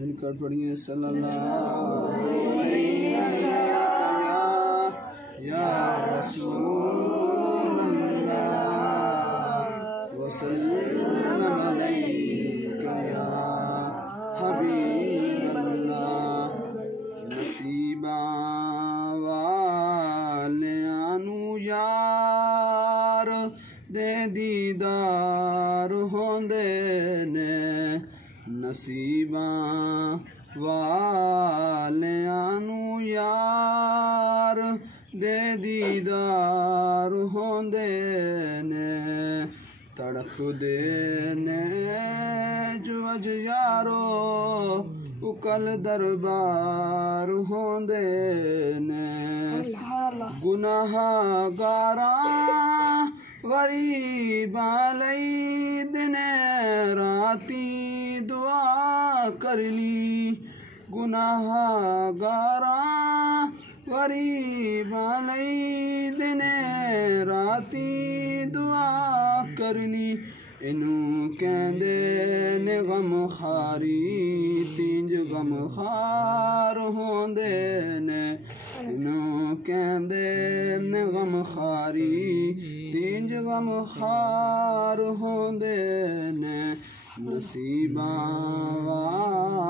मिलकर पढ़िए सल्लल्लाहु अलैहि या रसूलल्लाह व सल्लल्लाहु अलैका या हबीबल्लाह। नसीबा वालियानू यार दे दीदार होंदे ने, नसीबा वालियानू यार दे दीदार होंदे ने, तड़पदे ने जो अज यारो उकल दरबार होंदे ने। गुनाहगारा गरीबा लई दिने राती दुआ करनी, गुनाहगारा गरीबा लई दिने राती दुआ करनी। इनू कहंदे ने गम खारी तिंज गम खार होंदे ने, इनू कहंदे ने गम खारी तिंज गम खार होंदे ने। नसीबा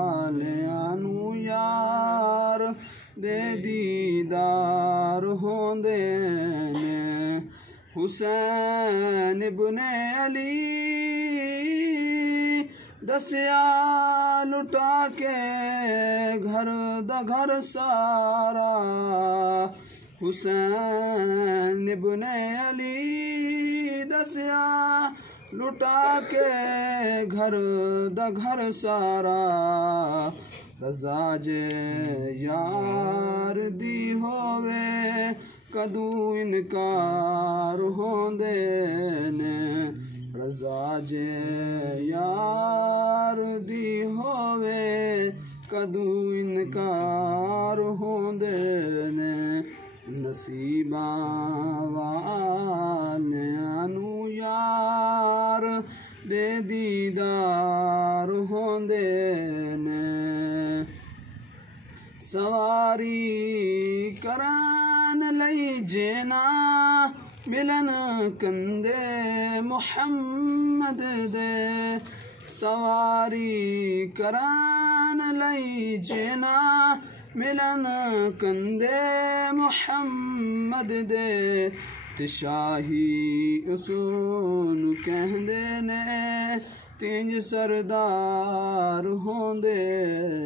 वालियानू यार दे दीदार होंदे ने। हुसैन इब्ने अली दसिया लुटा के घर दा घर सारा, हुसैन इब्ने अली दसिया लुटा के घर दा घर सारा। रज़ा जे यार दी होवे कदू इनकार होंदे ने, रज़ा जे यार दी होवे कदू इनकार होंदे ने। नसीबा वालियानू यार दे दीदार होंदे ने। सवारी करान लई जेना मिलन कंदे मुहम्मद दे, सवारी करान लई जेना मिलन कंदे मुहम्मद दे। ते शाही उसून कहंदे ने तिंज सरदार होंदे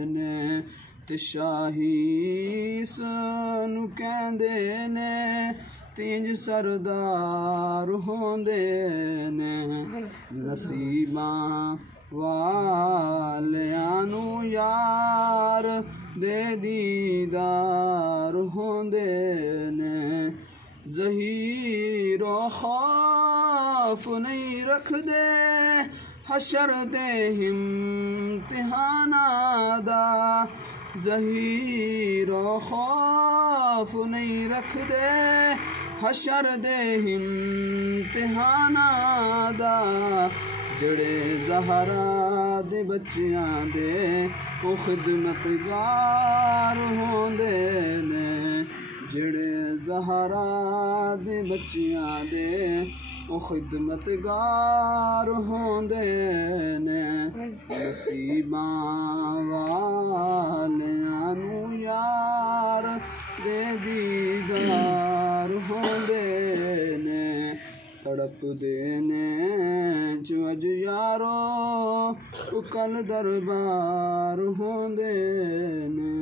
ने, ते शाही सन कहंदे ने तिंज सरदार होंदे ने। नसीबा वालियानू यार दे दीदार होंदे ने। ज़हीरो खौफ नहीं रखदे हशर दे इम्तिहाना दा, ज़हीरो खौफ नहीं रखदे हशर दे इम्तिहाना दा। जड़े ज़हरा दे बच्चियां दे ओ खिदमतगार होंदे ने, जड़े ज़हरा दे बच्चियां दे ओ खिदमतगार होंदे ने। नसीबा वालियानू यार दे दीदार होंदे ने, तड़पदे ने जो अज यारो उकल दरबार होंदे ने।